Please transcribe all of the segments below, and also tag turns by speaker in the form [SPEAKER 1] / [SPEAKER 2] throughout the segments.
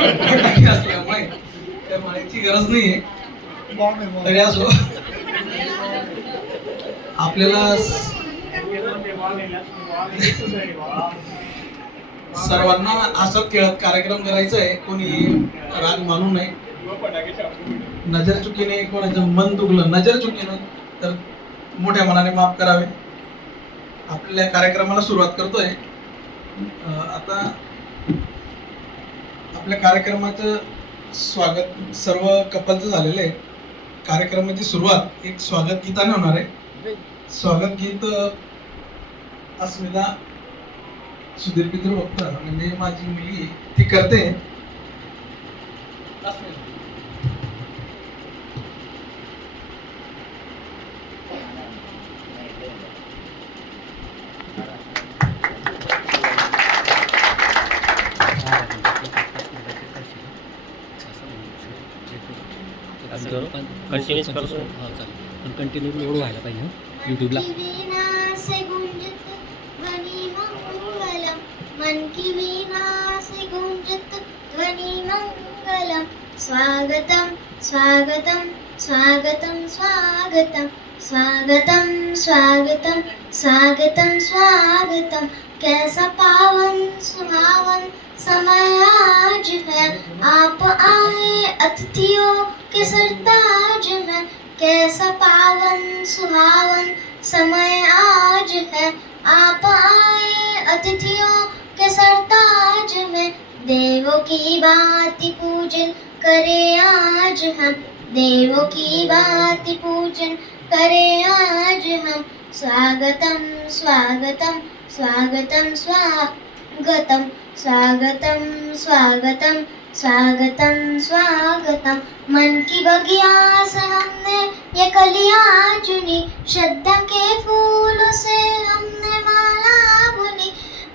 [SPEAKER 1] फटाके असल्यामुळे त्या माळेची गरज नाहीये. तरी असो. आपल्याला सर्वांना हसत खेळत कार्यक्रम करायचा आहे कोणी राग मानू नये. नजर चुकीने कोणाचं मन दुखलं नजर चुकीने तर मोठ्या मनाने माफ करावे. आपल्या कार्यक्रमाला सुरुवात करतोय. आता आपल्या कार्यक्रमाचं स्वागत सर्व कपलचं झालेलं आहे. कार्यक्रमाची सुरुवात एक स्वागत गीताने होणार आहे. स्वागत गीत अस्मिता सुधीर पित्र भक्त म्हणजे माझी मुलगी ती करते. अस्मिता.
[SPEAKER 2] कंटिन्यूच करतो.
[SPEAKER 3] पण कंटिन्यू लोड व्हायला पाहिजे युट्यूबला
[SPEAKER 4] की वीणा से गुंजत ध्वनि मंगलम. मन की वीणा से गुंजत ध्वनि मंगलम. स्वागतम स्वागतम स्वागतम स्वागतम. स्वागतम स्वागतम स्वागतम स्वागतम. कैसा पावन सुहावन समय आज है। आप आए अतिथियों के सरताज में कैसा पावन सुहावन समय आज है। आप आए अतिथियों के सरताज में देवों की बात पूजन करे आज हम। देवों की बाती पूजन करे आज हम। स्वागतम स्वागतम स्वागतम स्वागतम स्वागतम स्वागतम स्वागतम स्वागतम मन की बगिया से हमने ये कलियाँ चुनी, श्रद्धा के फूलों से हमने माला बुनी।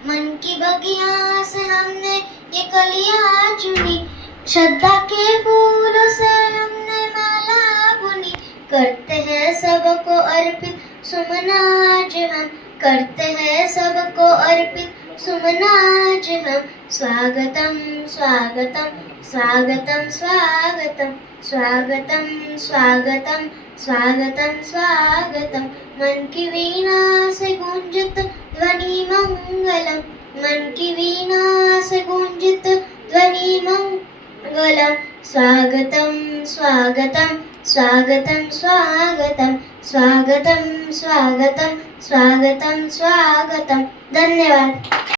[SPEAKER 4] मन की बगिया से हमने ये कलियाँ चुनी, श्रद्धा के फूलों से हमने माला बुनी। करते हैं सबको अर्पित सुमनाज हम। करते हैं सबको अर्पित सुमनाज स्वागतं स्वागतं स्वागतं स्वागतं स्वागतं स्वागतं स्वागतं स्वागतं मन् मन की वीणा से गुंजित ध्वनि मंगलम मन की वीणा से गुंजित ध्वनि मंगलम बोला स्वागतं स्वागतं स्वागतं स्वागतं स्वागतं स्वागतं स्वागतं स्वागतं. धन्यवाद.